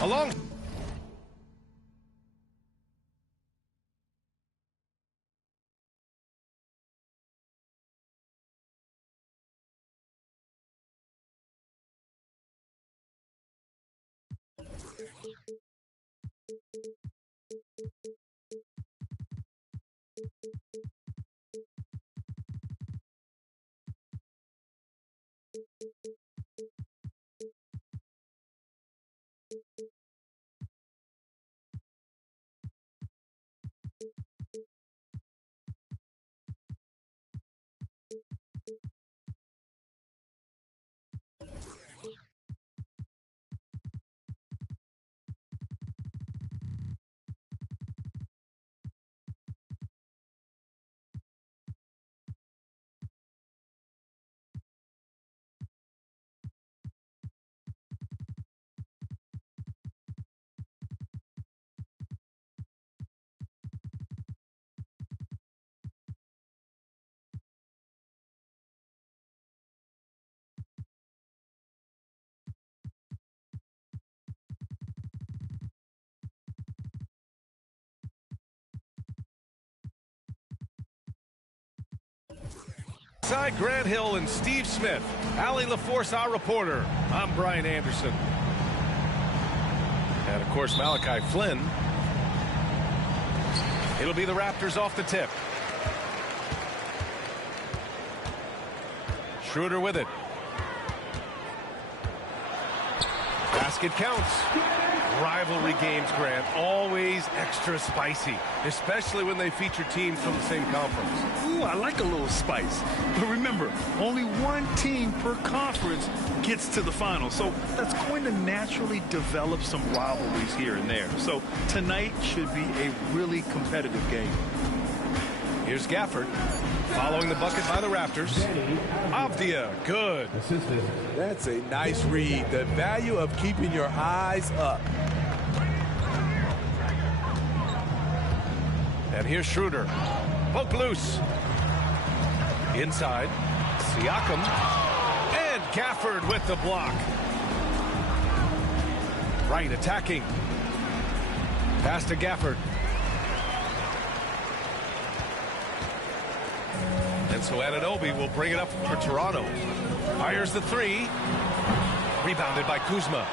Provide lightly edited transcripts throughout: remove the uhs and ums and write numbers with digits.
Along. Side Grant Hill and Steve Smith. Allie LaForce, our reporter. I'm Brian Anderson. And, of course, Malachi Flynn. It'll be the Raptors off the tip. Schroeder with it. Basket counts. Rivalry games, Grant, always extra spicy, especially when they feature teams from the same conference. Ooh, I like a little spice. But remember, only one team per conference gets to the final, so that's going to naturally develop some rivalries here and there. So tonight should be a really competitive game. Here's Gafford, following the bucket by the Raptors. Avdia, good. That's a nice read. The value of keeping your eyes up. And here's Schroeder. Poke loose. Inside. Siakam. And Gafford with the block. Right attacking. Pass to Gafford. And so Anunoby will bring it up for Toronto. Fires the three. Rebounded by Kuzma.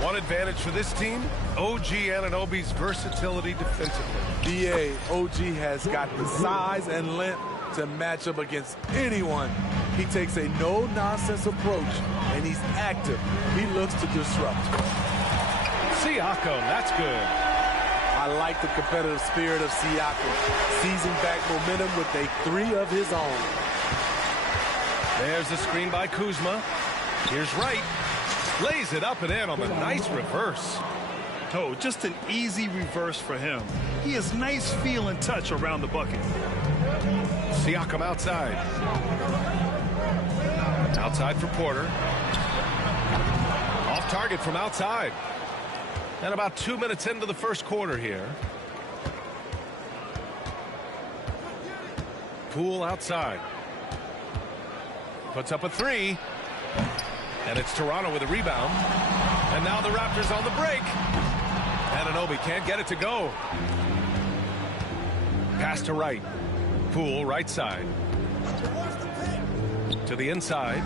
One advantage for this team, OG Anunoby's versatility defensively. BA, OG has got the size and length to match up against anyone. He takes a no-nonsense approach, and he's active. He looks to disrupt. Siakam, that's good. I like the competitive spirit of Siakam, seizing back momentum with a three of his own. There's the screen by Kuzma. Here's Wright. Lays it up and in on the nice reverse. Oh, just an easy reverse for him. He has nice feel and touch around the bucket. Siakam outside. Outside for Porter. Off target from outside. And about 2 minutes into the first quarter here. Poole outside. Puts up a three. And it's Toronto with a rebound. And now the Raptors on the break. Anunoby can't get it to go. Pass to Wright. Poole right side. To the inside.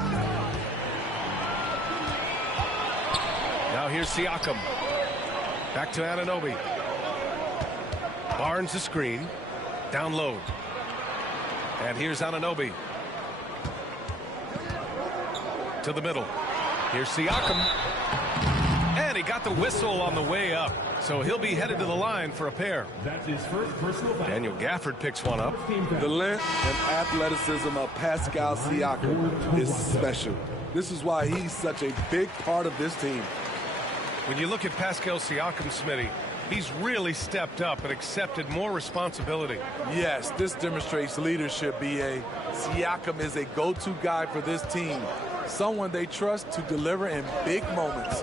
Now here's Siakam. Back to Anunoby. Barnes the screen. Down low. And here's Anunoby. To the middle. Here's Siakam. And he got the whistle on the way up. So he'll be headed to the line for a pair. That's his first personal foul. Daniel Gafford picks one up. The length and athleticism of Pascal Siakam is special. This is why he's such a big part of this team. When you look at Pascal Siakam, Smitty, he's really stepped up and accepted more responsibility. Yes, this demonstrates leadership, B.A. Siakam is a go-to guy for this team. Someone they trust to deliver in big moments.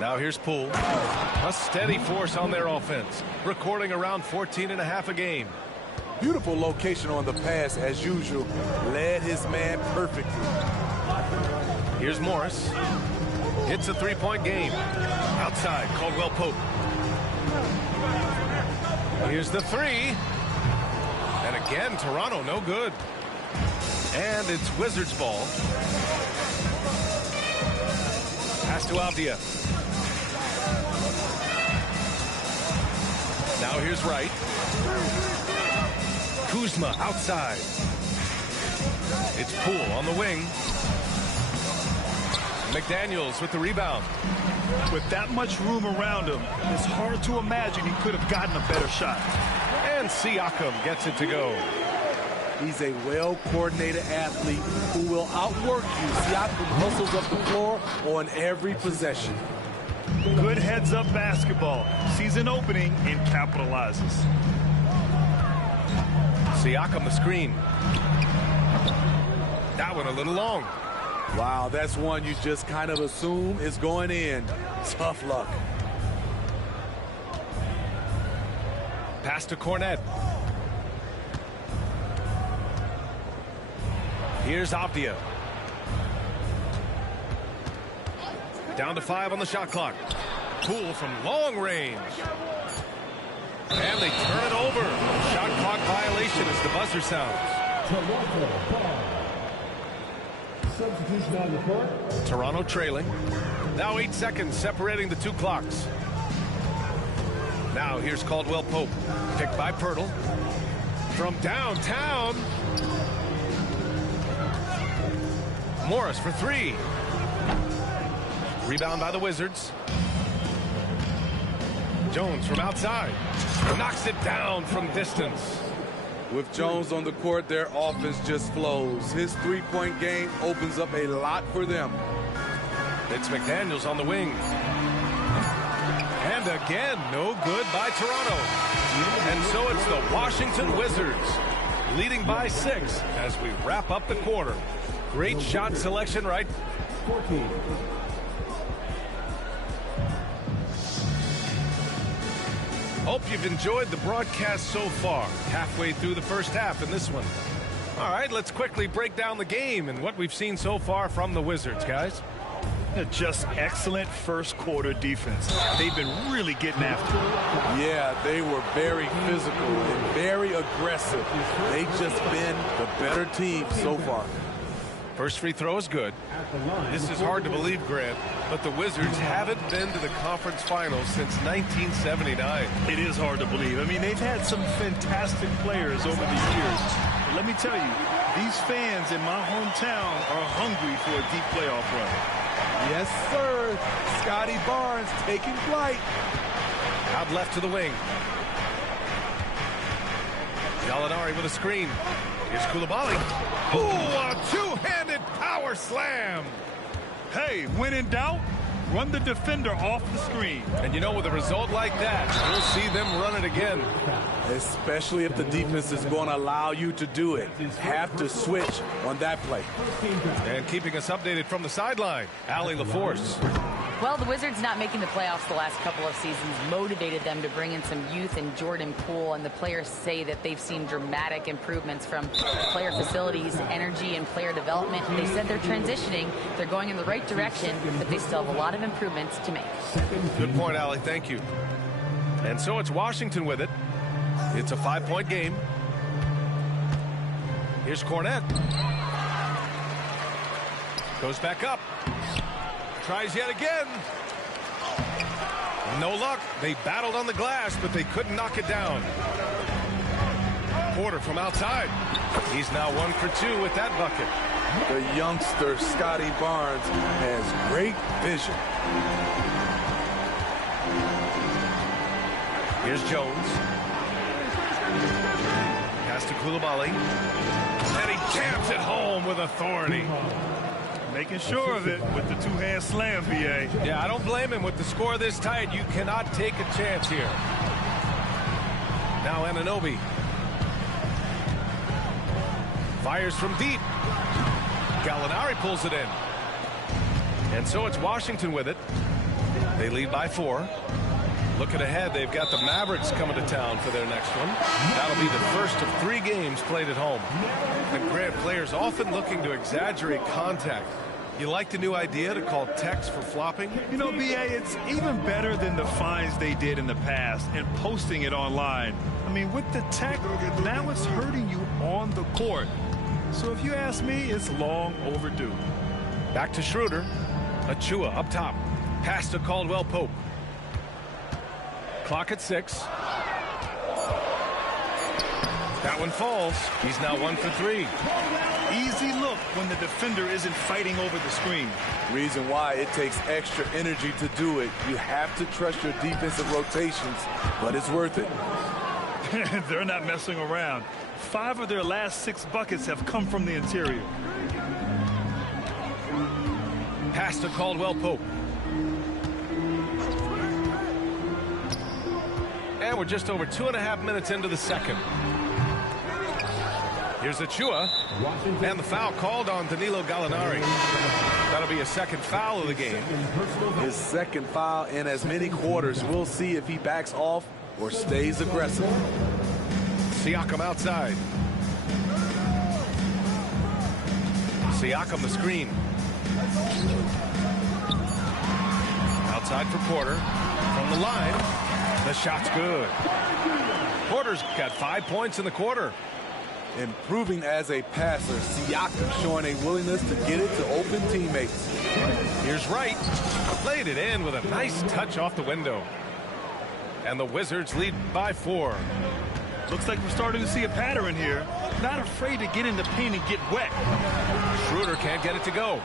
Now here's Poole. A steady force on their offense, recording around 14.5 a game. Beautiful location on the pass as usual. Led his man perfectly. Here's Morris. It's a three-point game. Outside, Caldwell Pope. Here's the three. And again, Toronto, no good. And it's Wizards ball. Pass to Avdia. Now here's Wright. Kuzma outside. It's Poole on the wing. McDaniels with the rebound. With that much room around him, it's hard to imagine he could have gotten a better shot. And Siakam gets it to go. He's a well-coordinated athlete who will outwork you. Siakam hustles up the floor on every possession. Good heads-up basketball. Sees an opening and capitalizes. Siakam the screen. That one a little long. Wow, that's one you just kind of assume is going in. Tough luck. Pass to Cornet. Here's Avdia. Down to 5 on the shot clock. Poole from long range. And they turn it over. Shot clock violation as the buzzer sounds. Substitution on the court. Toronto trailing. Now 8 seconds separating the two clocks. Now here's Caldwell Pope. Picked by Pirtle. From downtown. Morris for three. Rebound by the Wizards. Jones from outside. Knocks it down from distance. With Jones on the court, their offense just flows. His three-point game opens up a lot for them. It's McDaniels on the wing. And again, no good by Toronto. And so it's the Washington Wizards leading by 6 as we wrap up the quarter. Great shot selection, right? 14. Hope you've enjoyed the broadcast so far. Halfway through the first half in this one. All right, let's quickly break down the game and what we've seen so far from the Wizards, guys. Just excellent first quarter defense. They've been really getting after it. Yeah, they were very physical and very aggressive. They've just been the better team so far. First free throw is good. This is hard to believe, Grant, but the Wizards haven't been to the conference finals since 1979. It is hard to believe. I mean, they've had some fantastic players over the years. But let me tell you, these fans in my hometown are hungry for a deep playoff run. Yes, sir. Scotty Barnes taking flight. Out left to the wing. Gallinari with a screen. Here's Koulibaly. Ooh, a two-handed power slam. Hey, when in doubt, run the defender off the screen. And you know, with a result like that, we'll see them run it again. Especially if the defense is going to allow you to do it. Have to switch on that play. And keeping us updated from the sideline, Allie LaForce. Well, the Wizards not making the playoffs the last couple of seasons motivated them to bring in some youth in Jordan Poole, and the players say that they've seen dramatic improvements from player facilities, energy, and player development. They said they're transitioning, they're going in the right direction, but they still have a lot of improvements to make. Good point, Allie. Thank you. And so it's Washington with it. It's a 5-point game. Here's Cornet. Goes back up. Tries yet again. No luck. They battled on the glass, but they couldn't knock it down. Porter from outside. He's now 1 for 2 with that bucket. The youngster, Scotty Barnes, has great vision. Here's Jones. Pass to Koulibaly. And he jams it home with authority. Making sure of it with the two-hand slam, VA. Yeah, I don't blame him. With the score this tight, you cannot take a chance here. Now Anunoby. Fires from deep. Gallinari pulls it in. And so it's Washington with it. They lead by 4. Looking ahead, they've got the Mavericks coming to town for their next one. That'll be the first of 3 games played at home. And Grant, players often looking to exaggerate contact. You like the new idea to call techs for flopping? You know, B.A., it's even better than the fines they did in the past and posting it online. I mean, with the tech, now it's hurting you on the court. So if you ask me, it's long overdue. Back to Schroeder. Achua up top. Pass to Caldwell Pope. Clock at 6. That one falls. He's now 1 for 3. Easy look when the defender isn't fighting over the screen. Reason why it takes extra energy to do it. You have to trust your defensive rotations, but it's worth it. They're not messing around. 5 of their last 6 buckets have come from the interior. Pass to Caldwell Pope. And we're just over 2.5 minutes into the second. Here's Achua, and the foul called on Danilo Gallinari. That'll be a second foul of the game. His second foul in as many quarters. We'll see if he backs off or stays aggressive. Siakam outside. Siakam the screen. Outside for Porter. From the line, the shot's good. Porter's got 5 points in the quarter. Improving as a passer, Siakam showing a willingness to get it to open teammates. Here's Wright. Played it in with a nice touch off the window. And the Wizards lead by 4. Looks like we're starting to see a pattern here. Not afraid to get in the paint and get wet. Schroeder can't get it to go.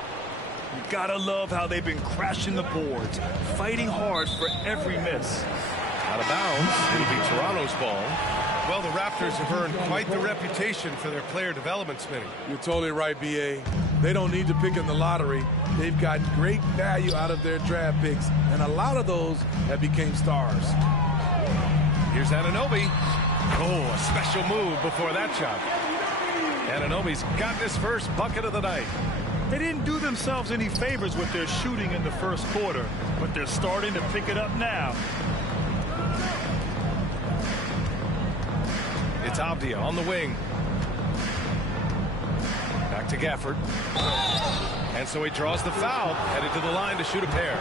You gotta love how they've been crashing the boards, fighting hard for every miss. Out of bounds. It'll be Toronto's ball. Well, the Raptors have earned quite the reputation for their player development, Smitty. You're totally right, B.A. They don't need to pick in the lottery. They've got great value out of their draft picks, and a lot of those have become stars. Here's Anunoby. Oh, a special move before that shot. Anunoby's got his first bucket of the night. They didn't do themselves any favors with their shooting in the first quarter, but they're starting to pick it up now. It's Avdia on the wing. Back to Gafford. And so he draws the foul, headed to the line to shoot a pair.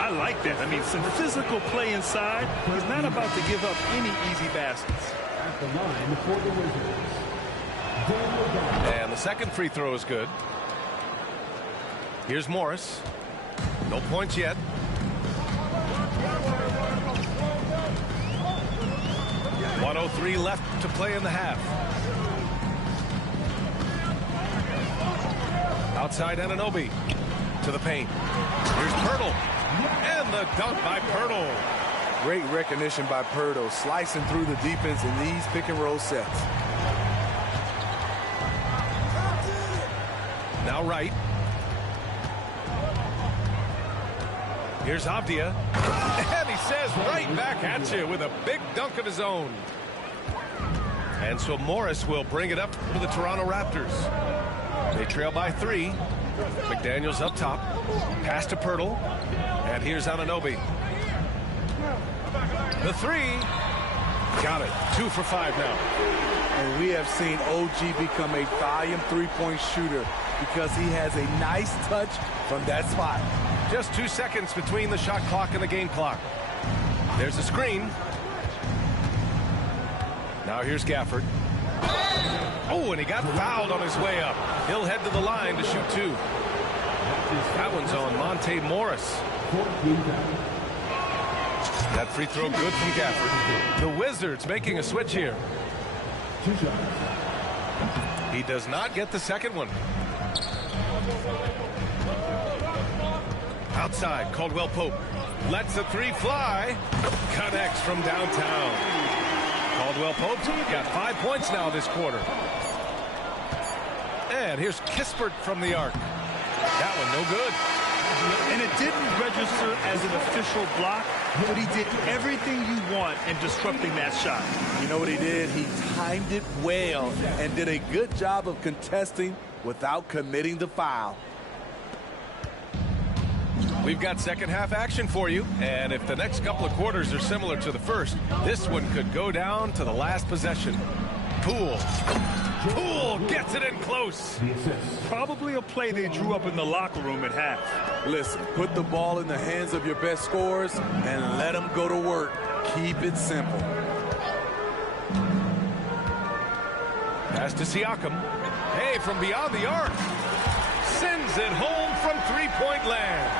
I like that. I mean, some physical play inside. He's not about to give up any easy baskets. At the line for the Wizards. And the second free throw is good. Here's Morris. No points yet. .103 left to play in the half. Outside Anunoby to the paint. Here's Pirtle. And the dunk by Pirtle. Great recognition by Pirtle, slicing through the defense in these pick-and-roll sets. Now Wright. Here's Avdia. And he says right back at you with a big dunk of his own. And so Morris will bring it up for the Toronto Raptors. They trail by 3. McDaniels up top. Pass to Pirtle. And here's Anunoby. The 3. Got it. 2 for 5 now. And we have seen OG become a volume three-point shooter because he has a nice touch from that spot. Just 2 seconds between the shot clock and the game clock. There's a screen. Now here's Gafford. Oh, and he got fouled on his way up. He'll head to the line to shoot 2. That one's on Monte Morris. That free throw good from Gafford. The Wizards making a switch here. He does not get the second one. Outside, Caldwell Pope lets the 3 fly. Connects from downtown. Caldwell Pope's got 5 points now this quarter. And here's Kispert from the arc. That one no good. And it didn't register as an official block, but he did everything you want in disrupting that shot. You know what he did? He timed it well and did a good job of contesting without committing the foul. We've got second half action for you, and if the next couple of quarters are similar to the first, this one could go down to the last possession. Poole Poole gets it in close. Probably a play they drew up in the locker room at half. Listen, put the ball in the hands of your best scorers and let them go to work. Keep it simple. Pass to Siakam. Hey, from beyond the arc. Sends it home from three-point land.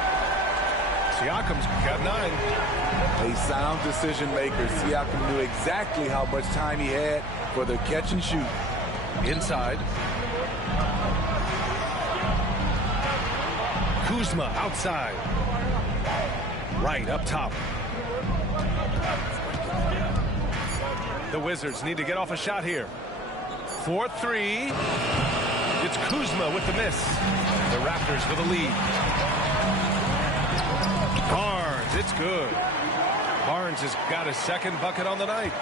Siakam's got 9. A sound decision maker. Siakam knew exactly how much time he had for the catch and shoot. Inside. Kuzma outside. Right up top. The Wizards need to get off a shot here. 4-3. It's Kuzma with the miss. The Raptors with a lead. Barnes, it's good. Barnes has got his second bucket on the night.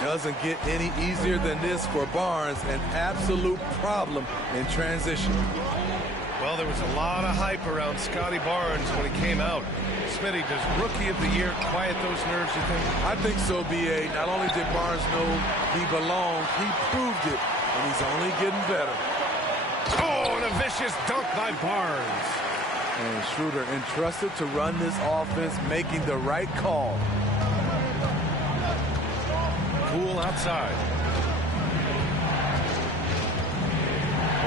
Doesn't get any easier than this for Barnes. An absolute problem in transition. Well, there was a lot of hype around Scotty Barnes when he came out. Smitty, does Rookie of the Year quiet those nerves, you think? I think so, B.A. Not only did Barnes know he belonged, he proved it, and he's only getting better. Oh, and a vicious dunk by Barnes. And Schroeder entrusted to run this offense, making the right call. Poole outside.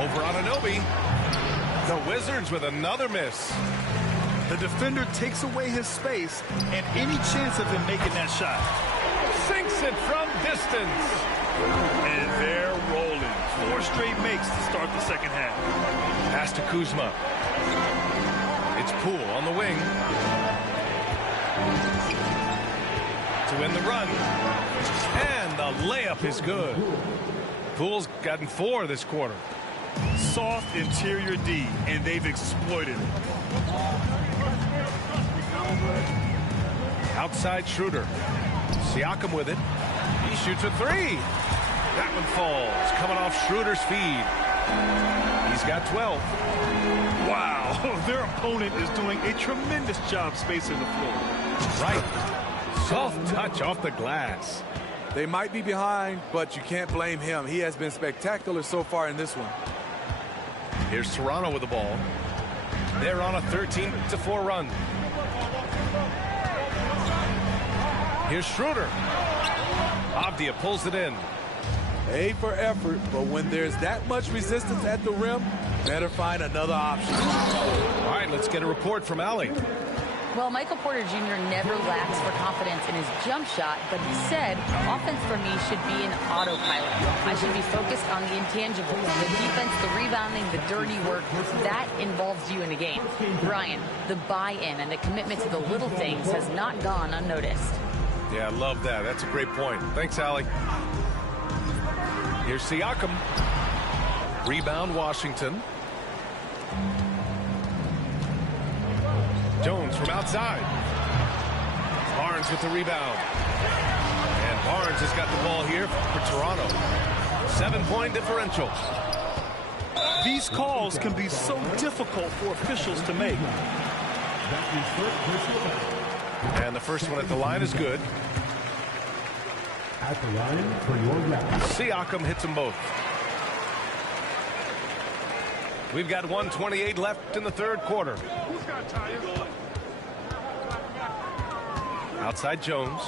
Over on Anunoby. The Wizards with another miss. The defender takes away his space and any chance of him making that shot. Sinks it from distance. And they're rolling. 4 straight makes to start the second half. Pass to Kuzma. It's Poole on the wing. To win the run. And the layup is good. Poole's gotten 4 this quarter. Soft interior D, and they've exploited it. Outside Schroeder. Siakam with it. He shoots a 3. That one falls. Coming off Schroeder's feed. He's got 12. Wow, their opponent is doing a tremendous job spacing the floor. Right. Soft touch off the glass. They might be behind, but you can't blame him. He has been spectacular so far in this one. Here's Toronto with the ball. They're on a 13-4 run. Here's Schroeder. Avdia pulls it in. A for effort, but when there's that much resistance at the rim, better find another option. All right, let's get a report from Allie. Well, Michael Porter Jr. never lacks for confidence in his jump shot, but he said, offense for me should be an autopilot. I should be focused on the intangibles, the defense, the rebounding, the dirty work. That involves you in a game. Brian, the buy-in and the commitment to the little things has not gone unnoticed. Yeah, I love that. That's a great point. Thanks, Allie. Here's Siakam. Rebound, Washington. Jones from outside. Barnes with the rebound. And Barnes has got the ball here for Toronto. 7-point differential. These calls can be so difficult for officials to make. And the first one at the line is good. At the line for your round. Siakam hits them both. We've got 1:28 left in the third quarter. Outside Jones.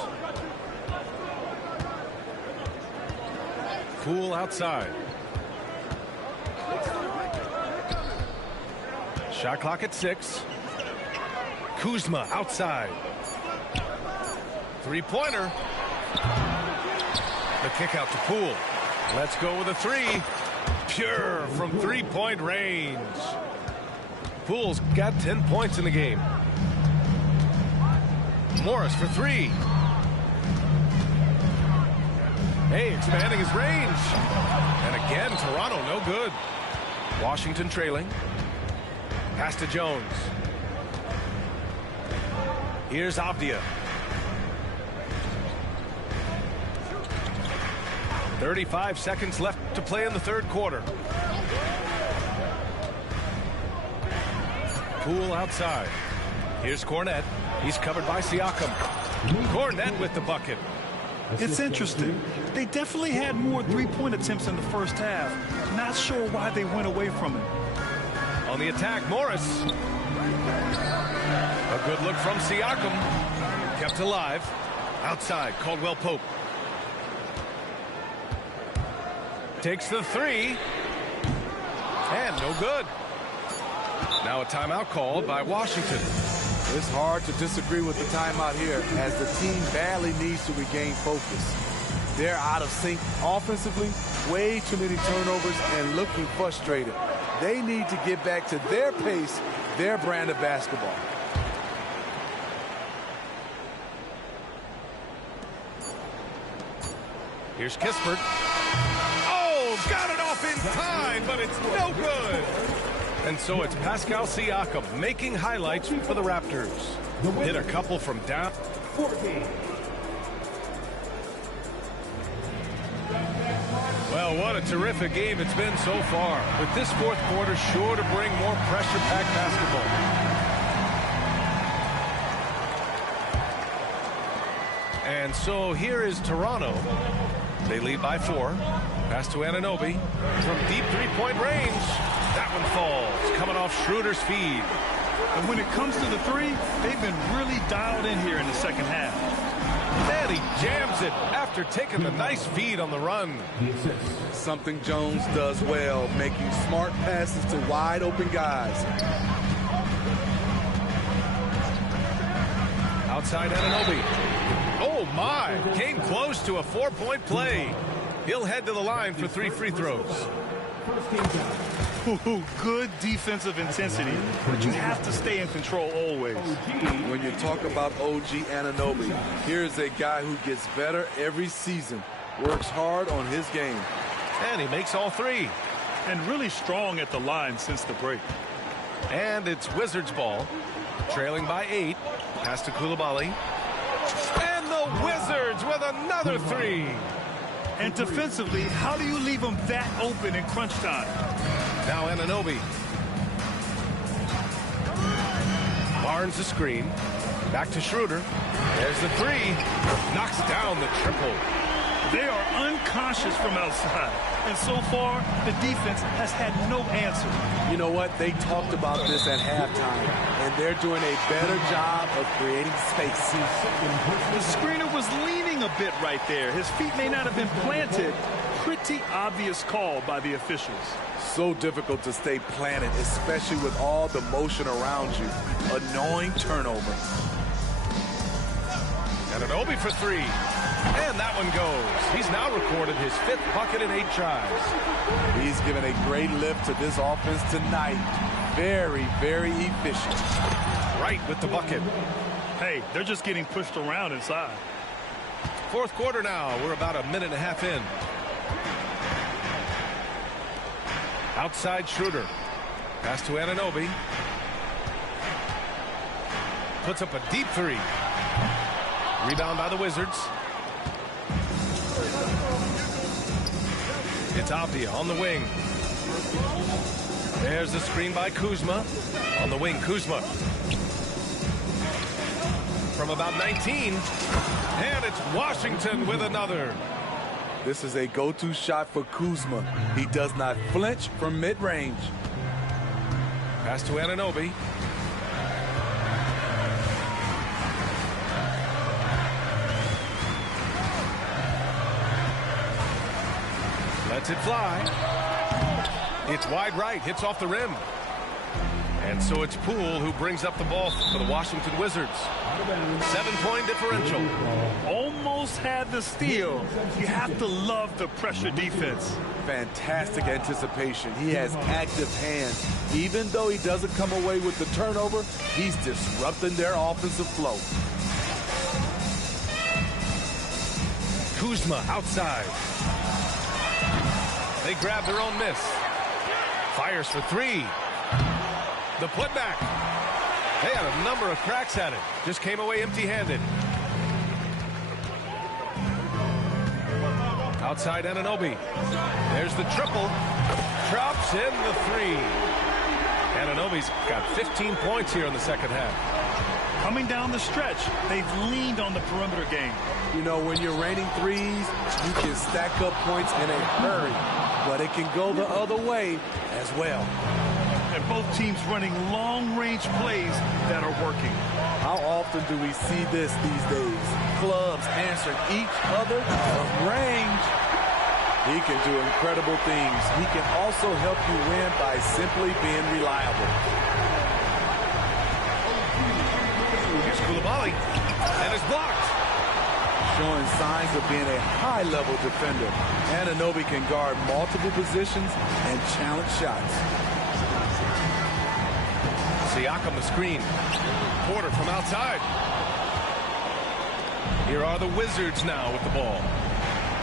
Poole outside. Shot clock at 6. Kuzma outside. Three-pointer. The kick out to Poole. Let's go with a 3. Pure from three-point range. Poole's got 10 points in the game. Morris for 3. Hey, expanding his range. And again, Toronto no good. Washington trailing. Pass to Jones. Here's Avdia. 35 seconds left to play in the third quarter. Poole outside. Here's Cornette. He's covered by Siakam. Cornette with the bucket. It's interesting. They definitely had more three-point attempts in the first half. Not sure why they went away from it. On the attack, Morris. A good look from Siakam. Kept alive. Outside, Caldwell Pope. Takes the three. And no good. Now a timeout called by Washington. It's hard to disagree with the timeout here as the team badly needs to regain focus. They're out of sync offensively, way too many turnovers, and looking frustrated. They need to get back to their pace, their brand of basketball. Here's Kispert. Oh, got it off in time, but it's no good. And so it's Pascal Siakam making highlights for the Raptors. Hit a couple from down. Well, what a terrific game it's been so far. With this fourth quarter sure to bring more pressure-packed basketball. And so here is Toronto. They lead by 4. Pass to Anunoby from deep three-point range. That one falls, coming off Schroeder's feed. And when it comes to the three, they've been really dialed in here in the second half. And he jams it after taking the nice feed on the run. Something Jones does well, making smart passes to wide open guys. Outside Anunoby. Oh my, came close to a 4-point play. He'll head to the line for 3 free throws. Ooh, good defensive intensity, but you have to stay in control always. When you talk about OG Anunoby, here's a guy who gets better every season, works hard on his game. And he makes all 3. And really strong at the line since the break. And it's Wizards ball, trailing by 8. Pass to Coulibaly. And the Wizards with another 3. And defensively, how do you leave them that open in crunch time? Now Anunoby. Barnes the screen. Back to Schroeder. There's the 3. Knocks down the triple. They are unconscious from outside. And so far, the defense has had no answer. You know what? They talked about this at halftime, and they're doing a better job of creating space. The screener was leaning a bit right there. His feet may not have been planted. Pretty obvious call by the officials. So difficult to stay planted, especially with all the motion around you. Annoying turnover. Anunoby for 3. And that one goes. He's now recorded his 5th bucket in 8 tries. He's given a great lift to this offense tonight. Very, very efficient. Right with the bucket. Hey, they're just getting pushed around inside. Fourth quarter now. We're about a minute and a half in. Outside Schroeder. Pass to Anunoby. Puts up a deep 3. Rebound by the Wizards. It's Avdia on the wing. There's the screen by Kuzma. On the wing, Kuzma. From about 19. And it's Washington with another. This is a go-to shot for Kuzma. He does not flinch from mid-range. Pass to Anunoby. Lets it fly. It's wide right, hits off the rim. And so it's Poole who brings up the ball for the Washington Wizards. 7-point differential. Almost had the steal. You have to love the pressure defense. Fantastic anticipation. He has active hands. Even though he doesn't come away with the turnover, he's disrupting their offensive flow. Kuzma outside. They grab their own miss. Fires for 3. The putback. They had a number of cracks at it. Just came away empty-handed. Outside Anunoby. There's the triple. Drops in the 3. Anunoby's got 15 points here in the second half. coming down the stretch, they've leaned on the perimeter game. You know, when you're raining threes, you can stack up points in a hurry, but it can go the other way as well. And both teams running long-range plays that are working. How often do we see this these days? Clubs answering each other from range. He can do incredible things. He can also help you win by simply being reliable. Here's Koulibaly, and it's blocked. Showing signs of being a high-level defender. Anunoby can guard multiple positions and challenge shots. Siakam the screen. Porter from outside. Here are the Wizards now with the ball.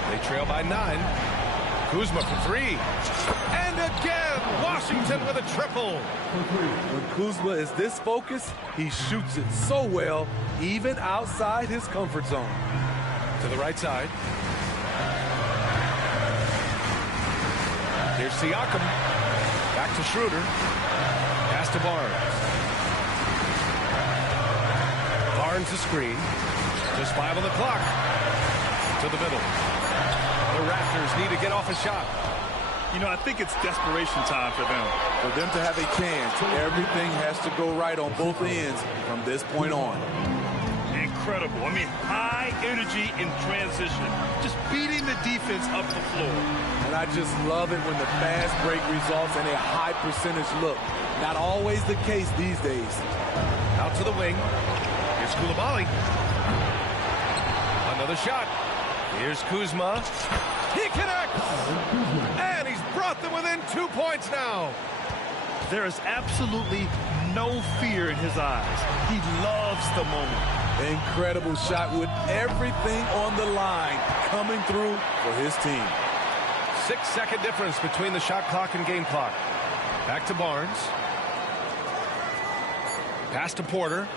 They trail by 9. Kuzma for 3. And again, Washington with a triple. When Kuzma is this focused, he shoots it so well, even outside his comfort zone. To the right side. Here's Siakam. Back to Schroeder. Pass to Barnes. Barnes the screen. Just 5 on the clock. To the middle. The Raptors need to get off a shot. You know, I think it's desperation time for them. For them to have a chance, everything has to go right on both ends from this point on. Incredible. I mean, high energy in transition. Just beating the defense up the floor. And I just love it when the fast break results in a high percentage look. Not always the case these days. Out to the wing. Here's Koulibaly. Another shot. Here's Kuzma. He connects! And he's brought them within 2 points now. There is absolutely no fear in his eyes. He loves the moment. Incredible shot with everything on the line coming through for his team. 6-second difference between the shot clock and game clock. Back to Barnes. Pass to Porter.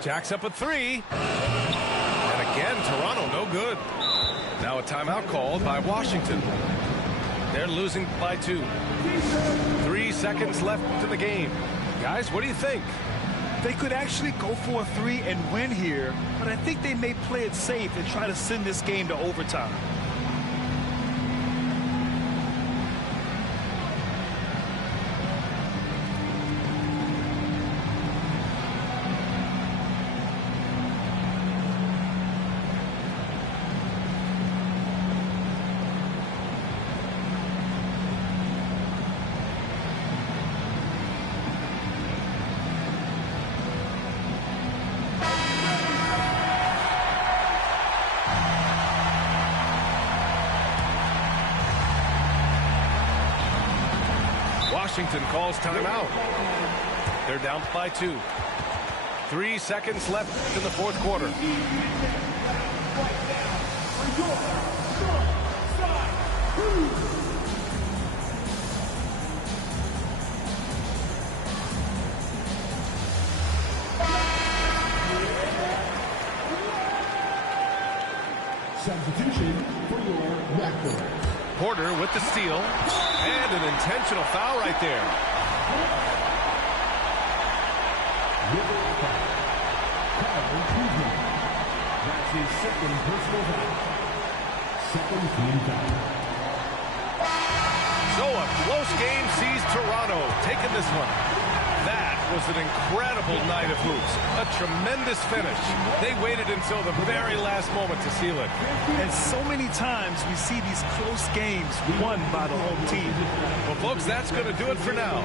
Jacks up a 3. And again, Toronto no good. Now a timeout called by Washington. They're losing by 2. 3 seconds left in the game. Guys, what do you think? They could actually go for a 3 and win here, but I think they may play it safe and try to send this game to overtime. Washington calls timeout. They're down by 2. 3 seconds left in the fourth quarter. Substitution for your Raptors. Porter with the steal. And an intentional foul right there. That's his second personal foul. Second team foul. So a close game sees Toronto taking this one. That was an incredible night of hoops. A tremendous finish. They waited until the very last moment to seal it. And so many times we see these close games won by the home team. Well, folks, that's going to do it for now.